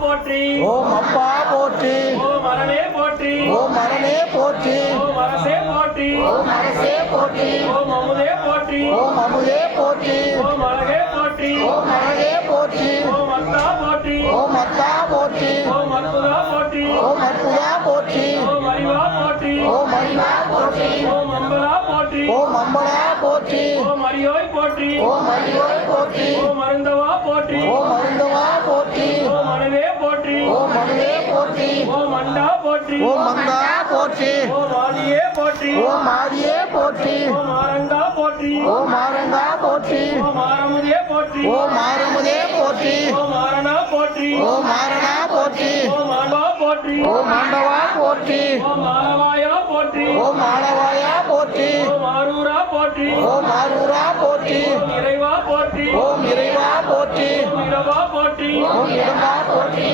போற்றி ஓம் அப்பா போற்றி ஓம் அரணே போற்றி ஓம் அரணே போற்றி ஓம் அரசே போற்றி ஓம் அரசே போற்றி ஓம் அமுதே போற்றி ஓம் அமுதே போற்றி ஓம் அழகே போற்றி ஓம் அழகே போற்றி ஓம் அத்தா போற்றி ஓம் அத்தா போற்றி ஓம் அற்புதா போற்றி ஓம் அற்புதா போற்றி ஓம் அறிவா போற்றி ஓம் அரிவா போற்றி ஓம் அம்பலா போற்றி ஓம் அம்பலா போற்றி ஓம் அரியோய் போற்றி ஓம் அரியோய் போற்றி ஓம் அருந்தவா போற்றி ஓம் அருந்தவா போற்றி ஓம் அணுவே போற்றி ஓம் மனுவே போற்றி ஓம் அண்டா போற்றி ஓம் மந்தா போற்றி ஓம் ஆதியே போற்றி ஓம் ஆதியே போற்றி ஓம் ஆரங்கா போற்றி ஓம் ஆரங்கா போற்றி ஓம் ஆரமுதே போற்றி ஓம் ஆரமுதே போற்றி ஓம் ஆரணா போற்றி ஓம் ஆரணா போற்றி ஓம் ஆண்டவா போற்றி ஓம் ஆண்டவா போற்றி ஓம் ஆலவாயா போற்றி ஓம் ஆளவாயா போற்றி ஓம் ஆரூரா போற்றி ஓம் ஆரூரா போற்றி ஓம் இறைவா போற்றி ஓம் இறைவா போற்றி ஓம் இரவா போற்றி ஓம் இடமா போற்றி